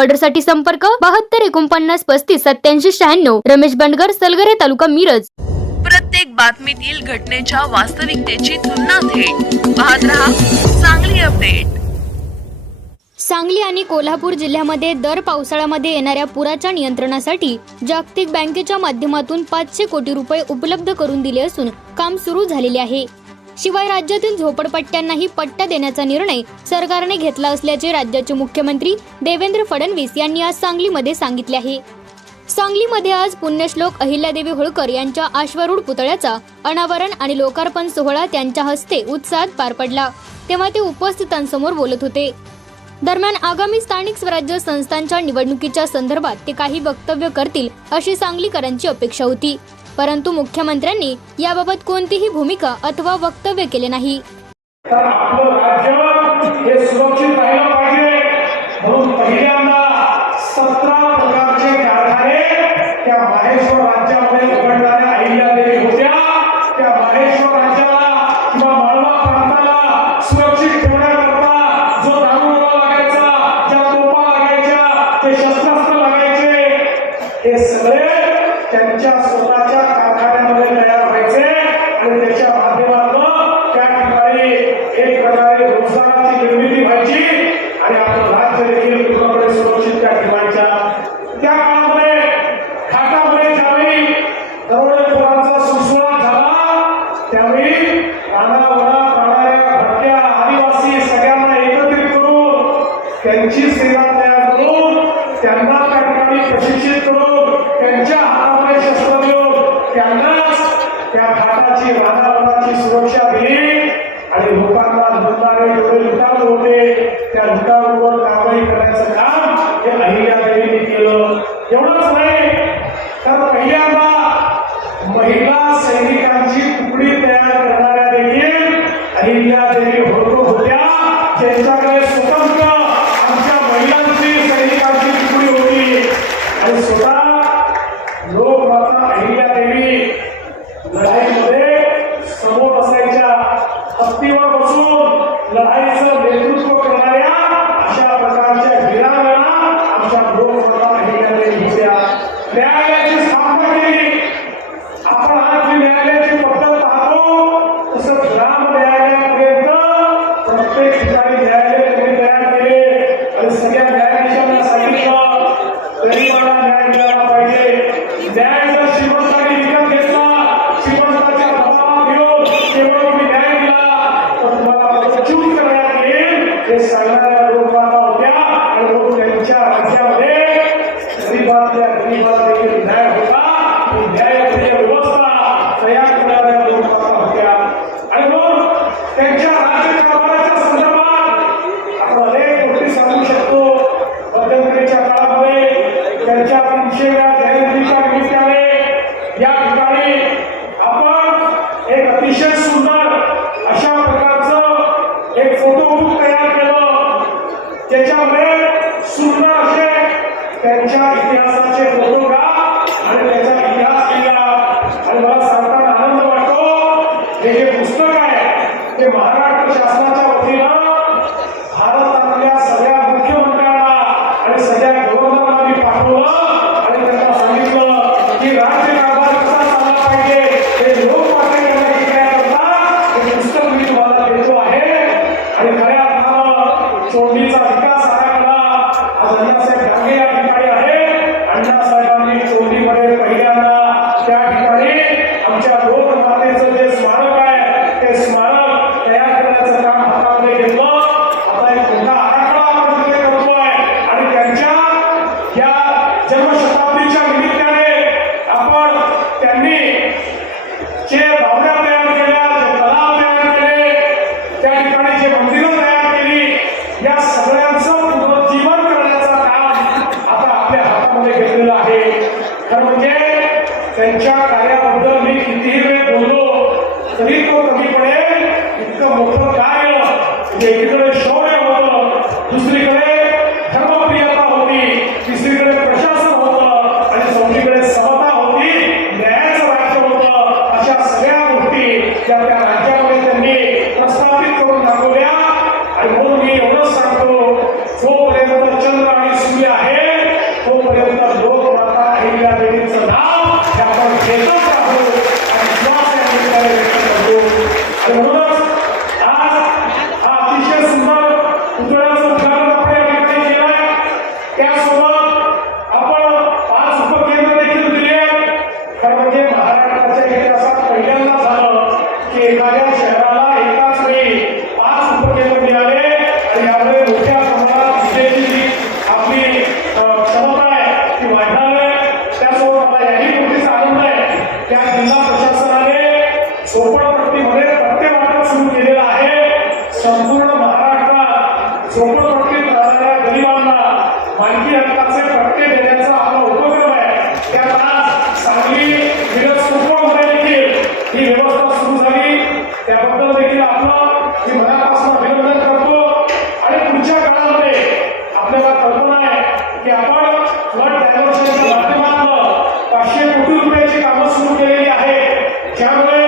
ऑर्डरसाठी संपर्क बहात्तर एकोणपन्नास पस्तीस सत्याऐंशी शहाण्णव. रमेश बंडगर सलगरे तालुका मिरज. प्रत्येक बातमीतील घटनेच्या वास्तविकतेची तुलना थेट. पाहत रहा चांगली अपडेट. सांगली आणि कोल्हापूर जिल्ह्यामध्ये दर पावसाळ्यामध्ये येणाऱ्या पुराच्या नियंत्रणासाठी जागतिक बँकेच्या माध्यमातून पाचशे कोटी रुपये उपलब्ध करून दिले असून काम सुरू झालेले आहे. शिवाय राज्यातील झोपडपट्ट्यांनाही पट्टा देण्याचा निर्णय सरकारने घेतला असल्याचे राज्याचे मुख्यमंत्री देवेंद्र फडणवीस यांनी आज सांगलीमध्ये सांगितले आहे. सांगलीमध्ये आज पुण्यश्लोक अहिल्यादेवी होळकर यांच्या आश्वारूढ पुतळ्याचा अनावरण आणि लोकार्पण सोहळा त्यांच्या हस्ते उत्साहात पार पडला. तेव्हा ते उपस्थितांसमोर बोलत होते. दरम्यान आगामी स्थानिक स्वराज्य संस्थांच्या निवडणुकीच्या संदर्भात ते काही वक्तव्य करतील अशी सांगलीकरांची अपेक्षा होती. परंतु मुख्यमंत्र्यांनी याबाबत कोणतीही भूमिका अथवा वक्तव्य केले नाही. सतरा प्रकारचे कारखाने त्या माहेश्वर राज्यामध्ये उघडणार अहिल्यादेवी होत्या त्या माहेश्वर राज्याला किंवा माळवा प्रांताला सुरक्षित ठेवण्याकरता जो दारू गोळा लागायचा ज्या तोफा लागायच्या ते शस्त्रास्त्र लागायचे हे सगळे त्यांच्या स्वतःच्या कारखान्यामध्ये तयार व्हायचे आणि त्याच्या माध्यमातून त्या ठिकाणी एक प्रकारे रोजगाराची निर्मिती व्हायची आणि आपलं राज्य देखील पूर्णपणे सुरक्षित त्या ठेवायच्या त्या काळामध्ये खाटामध्ये ज्यावेळी दरोडेखोरांचा सुळसुळाट झाला त्यावेळी रानावनात राहणाऱ्या भटक्या आदिवासी सगळ्यांना एकत्रित करून त्यांची सेवा तयार करून त्यांना त्या ठिकाणी प्रशिक्षित करून त्यांच्या हातामध्ये शस्त्र देऊन त्यांनाच त्या घाटाची रानावनाची सुरक्षा दिली. आणि लोकांना लुटणारे जेवढे होते. त्या दुकानावर कारवाई करण्याचं काम हे अहिल्यादेवीने केलं. एवढंच नाही तर पहिल्यांदा महिला सैनिकांची तुकडी तयार करणाऱ्या देखील अहिल्यादेवी होतो होत्या. त्यांच्याकडे स्वतंत्र आमच्या महिलांची सैनिकांची तुकडी होती आणि स्वतः लोकमाता अहिल्यादेवी लढाईमध्ये समोर असायच्या हत्तीवर बसून लढाईचं नेतृत्व करणाऱ्या अशा प्रकारच्या वीरांगणा आमच्या लोकमाता अहिल्यादेवी होत्या न्यायालयाची स्थापना केली. आपण आज न्यायालयाची पद्धत पाहतो तसं ग्राम न्यायालयापर्यंत प्रत्येक ठिकाणी न्यायालय त्यांनी तयार केले आणि सगळ्या न्यायाधीशांना सांगितलं गरिबांना न्याय मिळाला पाहिजे न्याय जर श्रीमंतांनी विकत घेतला श्रीमंताच्या दबावात घेऊन केवळ तुम्ही न्याय दिला तर तुम्हाला पदच्युत करण्यात येईल हे सांगणाऱ्या लोकमाता होत्या आणि लोक त्यांच्या राज्यामध्ये गरीबातल्या गरीबात देखील न्याय होता ही न्यायप्रिय व्यवस्था तयार करणाऱ्या लोकमाता होत्या आणि मग त्यांच्या राज्यकारभाराच्या संदर्भात आपण अनेक गोष्टी सांगू शकतो मध्यंतरीच्या काळामध्ये त्यांच्या तीनशेव्या जयंतीच्या निमित्ताने या ठिकाणी आपण एक अतिशय सुंदर अशा प्रकारचं एक फोटोबुक तयार केलं त्याच्यामध्ये सुंदर असे त्यांच्या इतिहासाचे फोटोग्राफ आणि त्याचा इतिहास लिहिला आणि मला सांगताना आनंद वाटतो हे जे पुस्तक आहे ते महाराष्ट्र शासनाच्या वतीनं आमच्या लोकमातेचं त्यांच्या कार्याबद्दल मी कितीही वेळ बोललो तरी तो कमी पडेल इतकं मोठं कार्य म्हणजे एकीकडे शो झोपडपट्टीमध्ये पट्टे वाटप सुरू केलेलं आहे. संपूर्ण महाराष्ट्रात झोपडपट्टीत राहणाऱ्या गरिबांना मालकी हक्काचे पट्टे देण्याचा आपला उपक्रम आहे. त्यात आज सांगली विरज कोकणमध्ये देखील ही व्यवस्था सुरू झाली. त्याबद्दल देखील आपलं मी मनापासून अभिनंदन करतो. आणि पुढच्या काळामध्ये आपल्याला कल्पना आहे की आपण फ्लड डायव्हर्शनच्या माध्यमातून पाचशे कोटी रुपयाची कामं सुरू केलेली आहे त्यामुळे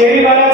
que